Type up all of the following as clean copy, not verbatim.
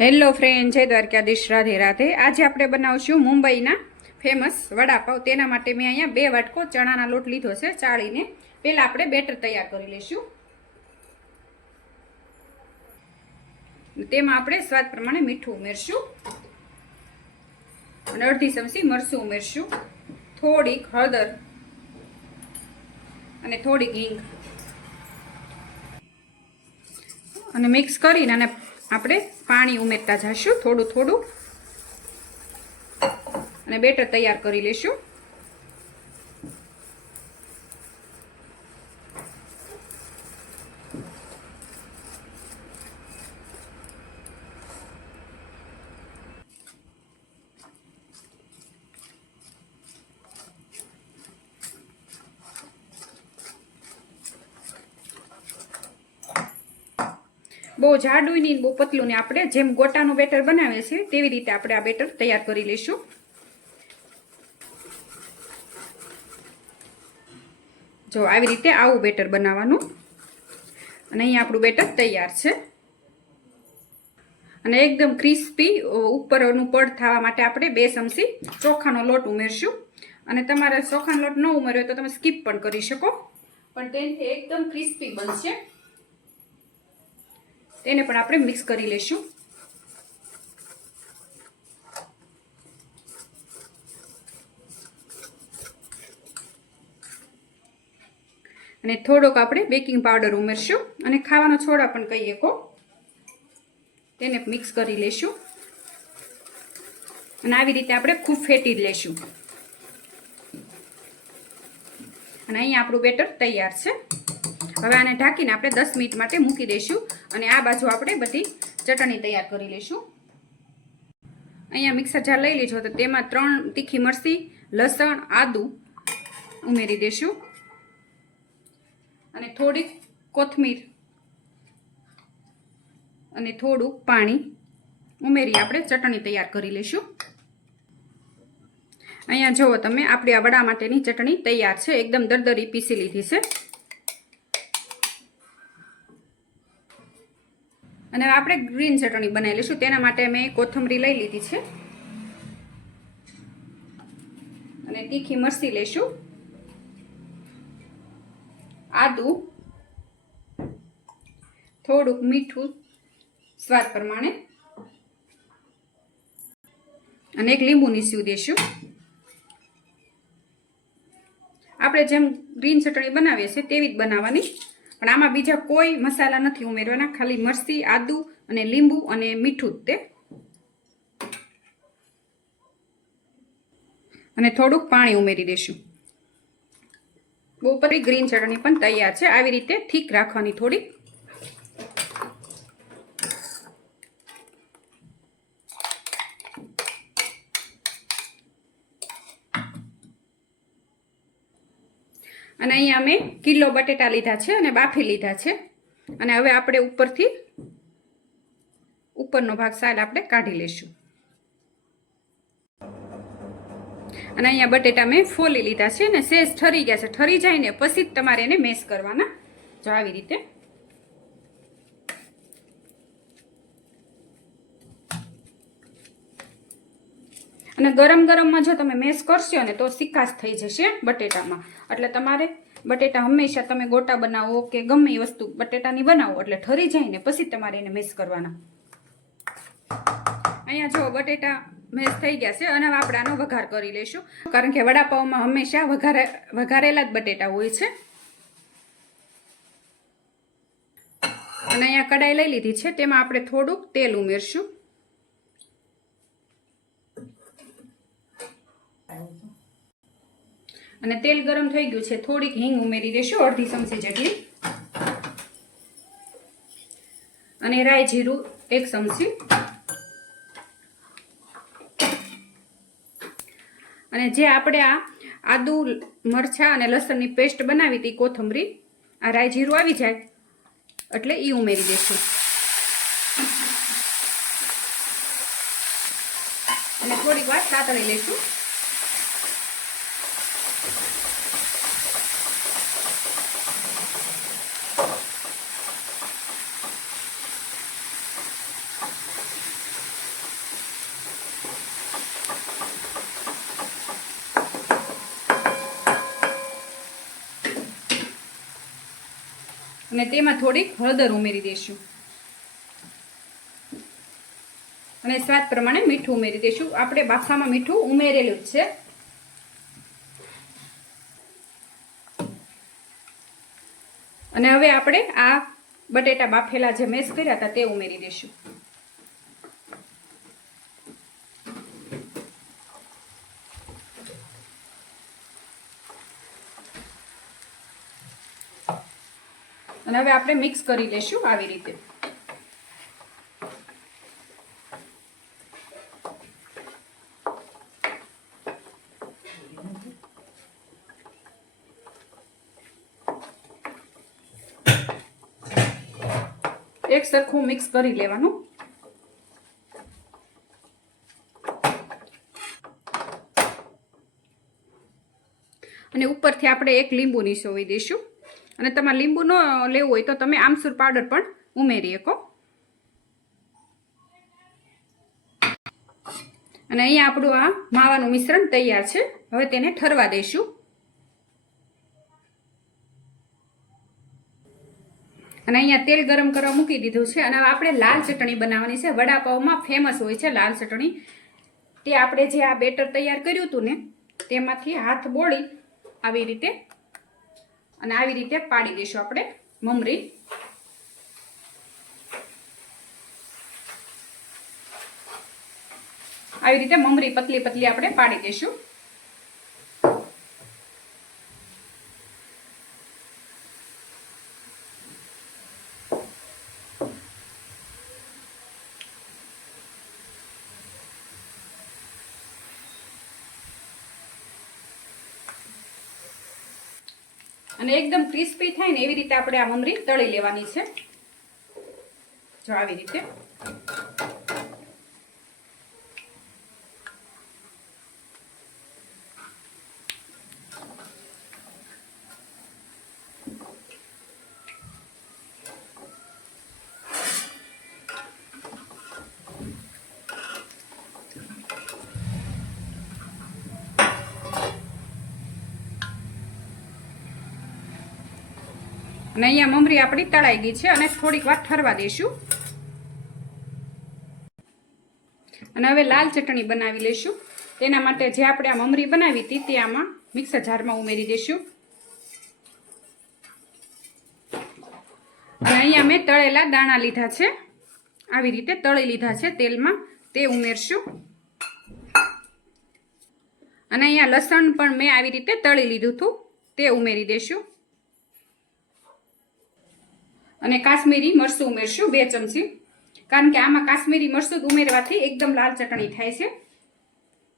Hello friend, જય દ્વારકાધીશ, રાધે રાધે। આજે આપણે બનાવશું મુંબઈના ફેમસ વડાપાવ। તેના માટે મેં અહીંયા 2 વાટકો ચણાના લોટ લીધો છે ચાળીને। પહેલા આપણે બેટર તૈયાર કરી લઈશું। તેમાં આપણે સ્વાદ પ્રમાણે મીઠું ઉમેરશું અને અડધી ચમચી મરચું ઉમેરશું, થોડીક હળદર અને થોડીક હિંગ અને મિક્સ કરીને અને આપણે પાણી ઉમેરતા જઈશું થોડું થોડું અને બેટર તૈયાર કરી લઈશું। બહુ જાડું નહીં, બહુ પતલું નહીં, આપણે જેમ ગોટાનું બેટર બનાવીએ છીએ તેવી રીતે આપણે આ બેટર તૈયાર કરી લઈશું। જો આવી રીતે આવું બેટર બનાવવાનું અને અહીંયા આપણું બેટર તૈયાર છે। અને એકદમ ક્રિસ્પી ઉપરનું પડ થવા માટે આપણે 2 ચમચી ચોખાનો લોટ ઉમેરશું। અને તમારે ચોખાનો લોટ ન ઉમેર્યો તો તમે સ્કીપ પણ કરી શકો, પણ તેનાથી એકદમ ક્રિસ્પી બનશે। તેને પણ આપણે મિક્સ કરી લઈશું। અને થોડોક આપણે બેકિંગ પાવડર ઉમેરશું અને ખાવાનો સોડા પણ કહીએ કો, તેને મિક્સ કરી લઈશું અને આવી રીતે આપણે ખૂબ ફેટી લઈશું। અને અહીંયા આપણું બેટર તૈયાર છે। હવે આને ઢાંકીને આપણે 10 મિનિટ માટે મૂકી દઈશું અને આ બાજુ આપણે બધી ચટણી તૈયાર કરી લઈશું। અહીંયા મિક્સર જાર લઈ લીધો તો તેમાં 3 તીખી મરચી, લસણ, આદુ ઉમેરી દઈશું અને થોડીક કોથમીર અને થોડુંક પાણી ઉમેરી આપણે ચટણી તૈયાર કરી લઈશું। અહીંયા જુઓ તમે, આપણી આ વડા માટેની ચટણી તૈયાર છે, એકદમ દરદરી પીસી લીધી છે। અને આપણે ગ્રીન ચટણી બનાવી લઈશું। તેના માટે મેં કોથમરી લઈ લીધી છે અને તીખી મરચી લઈશું, આદુ, થોડુંક મીઠું સ્વાદ પ્રમાણે અને એક લીંબુની સીવ દઈશું। આપણે જેમ ગ્રીન ચટણી બનાવીએ છીએ તેવી જ બનાવવાની, પણ આમાં બીજા કોઈ મસાલા નથી ઉમેરવાના, ખાલી મરચી, આદુ અને લીંબુ અને મીઠું જ તે, અને થોડુંક પાણી ઉમેરી દઈશું। બહુ પતલી ગ્રીન ચટણી પણ તૈયાર છે। આવી રીતે થીક રાખવાની થોડી। અને અહીંયા મેં કિલો બટેટા લીધા છે અને બાફી લીધા છે અને હવે આપણે ઉપરથી ઉપરનો ભાગ સાલ આપણે કાઢી લઈશું। અને અહીંયા બટેટા મેં ફોલી લીધા છે ને સેજ ઠરી ગયા છે, ઠરી જાય ને પછી જ તમારે એને મેશ કરવાના, જો આવી રીતે। અને ગરમ ગરમમાં જો તમે મેશ કરશો ને તો સિકાશ થઈ જશે બટેટામાં, એટલે તમારે બટેટા હંમેશા તમે ગોટા બનાવો કે ગમે એ વસ્તુ બટેટાની બનાવો એટલે ઠરી જાય ને પછી તમારે એને મેશ કરવાના। અહીંયા જો બટેટા મેશ થઈ ગયા છે અને આપણે આનો વઘાર કરી લઈશું, કારણ કે વડાપાવમાં હંમેશા વઘારેલા જ બટેટા હોય છે। અને અહીંયા કડાઈ લઈ લીધી છે, તેમાં આપણે થોડુંક તેલ ઉમેરશું અને તેલ ગરમ થઈ ગયું છે, થોડીક હિંગ ઉમેરી દઈશું, અડધી ચમચી જેટલી, અને રાઈ જીરું 1 ચમચી, અને જે આપણે આ આદુ, મરચાં અને લસણની પેસ્ટ બનાવી હતી કોથમરી, આ રાઈ જીરું આવી જાય એટલે એ ઉમેરી દઈશું અને થોડીક વાર સાતળી લઈશું। અને તેમાં થોડીક હળદર ઉમેરી દઈશું અને સ્વાદ પ્રમાણે મીઠું ઉમેરી દઈશું. આપણે બાફામાં મીઠું ઉમેરેલું જ છે. અને હવે આપણે આ બટેટા બાફેલા જે મેશ કર્યા હતા તે ઉમેરી દઈશું. અને હવે આપણે મિક્સ કરી લઈશું આવી રીતે. એક સરખું મિક્સ કરી લેવાનું. અને ઉપરથી આપણે એક લીંબુ નીચોવી દઈશું. અને તમારે લીંબુ ન લેવું હોય તો તમે આમચૂર પાવડર પણ ઉમેરી શકો. અને અહીંયા આપણું આ માવાનું મિશ્રણ તૈયાર છે. હવે તેને ઠરવા દઈશું. અને અહીંયા તેલ ગરમ કરવા મૂકી દીધું છે. અને હવે આપણે લાલ ચટણી બનાવવાની છે. વડાપાવમાં ફેમસ હોય છે લાલ ચટણી. તે આપણે જે આ બેટર તૈયાર કર્યું હતું ને તેમાંથી હાથ બોળી આવી રીતે અને આવી રીતે પાડી દઈશું આપણે મમરી. આવી રીતે મમરી પતલી પતલી આપણે પાડી દઈશું. અને એકદમ ક્રિસ્પી થાય ને એવી રીતે આપણે આ મમરી તળી લેવાની છે. જો આવી રીતે. અને અહીંયા મમરી આપણી તળાઈ ગઈ છે અને થોડીક વાર ઠરવા દઈશું. અને હવે લાલ ચટણી બનાવી લઈશું. તેના માટે જે આપણે આ મમરી બનાવી હતી તે આમાં મિક્સર જારમાં ઉમેરી દઈશું. અને અહીંયા મેં તળેલા દાણા લીધા છે. આવી રીતે તળી લીધા છે તેલમાં, તે ઉમેરશું. અને અહીંયા લસણ પણ મેં આવી રીતે તળી લીધું હતું, તે ઉમેરી દઈશું. અને કાશ્મીરી મરચું ઉમેરશું 2 ચમચી. કારણ કે આમાં કાશ્મીરી મરચું ઉમેરવાથી એકદમ લાલ ચટણી થાય છે.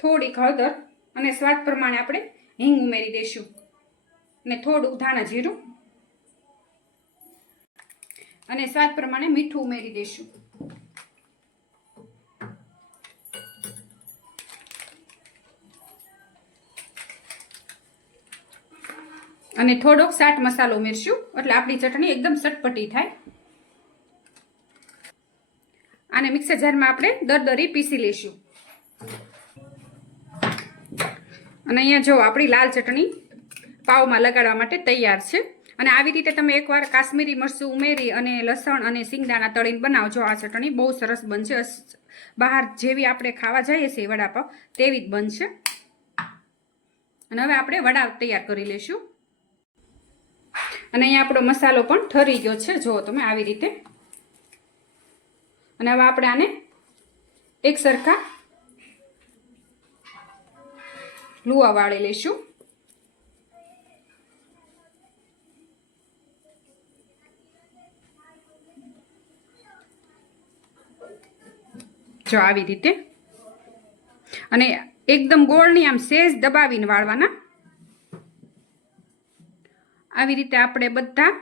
થોડીક હળદર અને સ્વાદ પ્રમાણે આપણે હિંગ ઉમેરી દઈશું. અને થોડુંક ધાણા જીરું અને સ્વાદ પ્રમાણે મીઠું ઉમેરી દઈશું. અને થોડોક ચાટ મસાલો ઉમેરશું એટલે આપણી ચટણી એકદમ ચટપટી થાય. આને મિક્સર જારમાં આપણે દરદરી પીસી લઈશું. અને અહીંયા જો આપણી લાલ ચટણી પાવમાં લગાડવા માટે તૈયાર છે. અને આવી રીતે તમે એકવાર કાશ્મીરી મરચું ઉમેરી અને લસણ અને સિંગદાણા તળીને બનાવજો. આ ચટણી બહુ સરસ બનશે. બહાર જેવી આપણે ખાવા જઈએ છીએ વડાપાવ તેવી જ બનશે. અને હવે આપણે વડા તૈયાર કરી લઈશું. અને અહીંયા આપણો મસાલો પણ ઠરી ગયો છે, જુઓ તમે આવી રીતે. અને હવે આપણે આને એક સરખા લુવા વાળી લઈશું. જો આવી રીતે. અને એકદમ ગોળની આમ સેજ દબાવીને વાળવાના. આવી રીતે આપણે બધા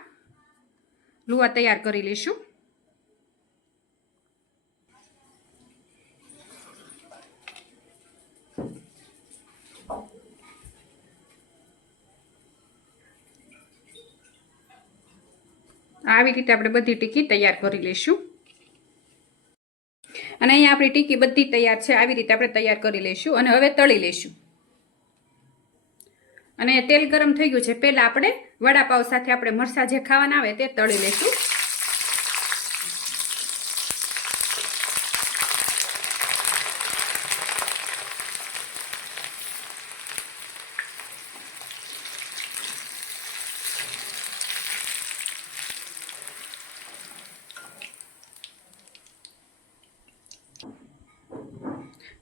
લુવા તૈયાર કરી લઈશું. આવી રીતે આપણે બધી ટીકી તૈયાર કરી લઈશું. અને અહીંયા આપણી ટીકી બધી તૈયાર છે. આવી રીતે આપણે તૈયાર કરી લઈશું અને હવે તળી લઈશું. અને તેલ ગરમ થઈ ગયું છે. પહેલાં આપણે વડાપાવ સાથે આપણે મરચાં જે ખાવાના આવે તે તળી લેશું.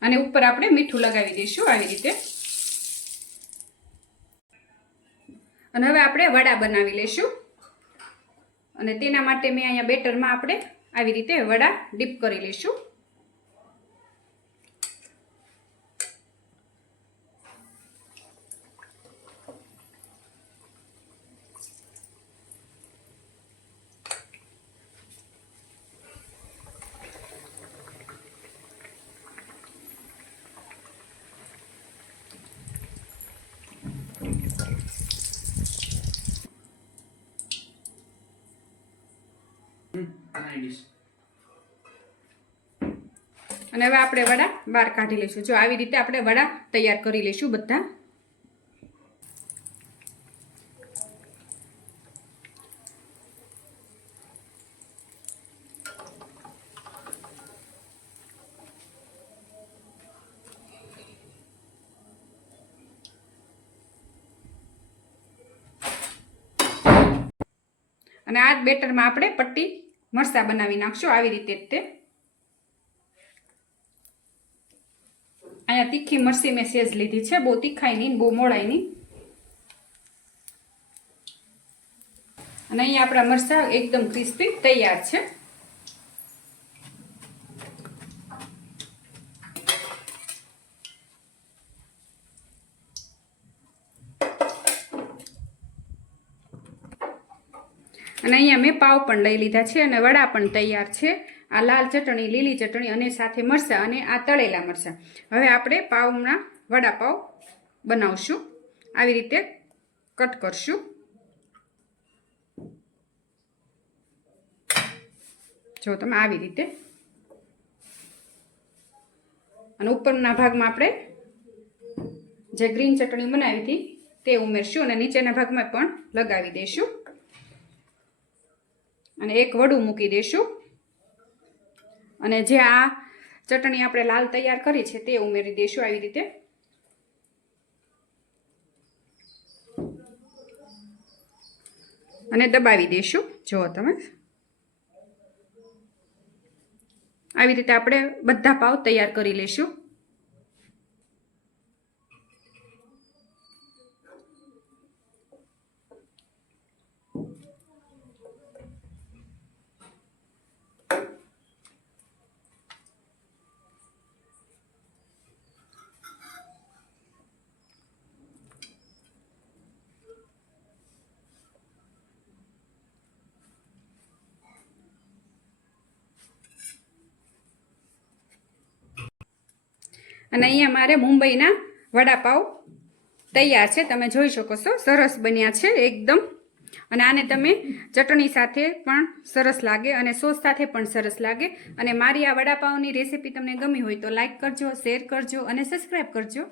અને ઉપર આપણે મીઠું લગાવી દઈશું આવી રીતે. અને હવે આપણે વડા બનાવી લઈશું. અને તેના માટે મેં અહીંયા બેટરમાં આપણે આવી રીતે વડા ડીપ કરી લઈશું. અને હવે આપણે વડા બહાર કાઢી લઈશું. જો આવી રીતે આપણે વડા તૈયાર કરી લઈશું બધા. અને આ જ બેટરમાં આપણે પટ્ટી મરચાં બનાવી નાખશું આવી રીતે જ તે. અહીંયા તીખી મરચી મેં સેજ લીધી છે, બહુ તીખાઈ નહીં બહુ મોળાઈ નહીં. અને અહીંયા આપણા મરચાં એકદમ ક્રિસ્પી તૈયાર છે. અને અહીંયા મેં પાવ પણ લઈ લીધા છે અને વડા પણ તૈયાર છે. આ લાલ ચટણી, લીલી ચટણી અને સાથે મરચાં અને આ તળેલા મરચાં. હવે આપણે પાવના વડાપાવ બનાવશું. આવી રીતે કટ કરશું. જો તમે આવી રીતે. અને ઉપરના ભાગમાં આપણે જે ગ્રીન ચટણી બનાવી હતી તે ઉમેરશું અને નીચેના ભાગમાં પણ લગાવી દઈશું. અને એક વડું મૂકી દઈશું. અને જે આ ચટણી આપણે લાલ તૈયાર કરી છે તે ઉમેરી દઈશું આવી રીતે. અને દબાવી દઈશું. જુઓ તમે આવી રીતે આપણે બધા પાવ તૈયાર કરી લઈશું. અને અહીંયા મારે મુંબઈના વડાપાવ તૈયાર છે. તમે જોઈ શકો છો સરસ બન્યા છે એકદમ. અને આને તમે ચટણી સાથે પણ સરસ લાગે અને સોસ સાથે પણ સરસ લાગે. અને મારી આ વડાપાવની રેસીપી તમને ગમી હોય તો લાઈક કરજો, શેર કરજો અને સબસ્ક્રાઈબ કરજો.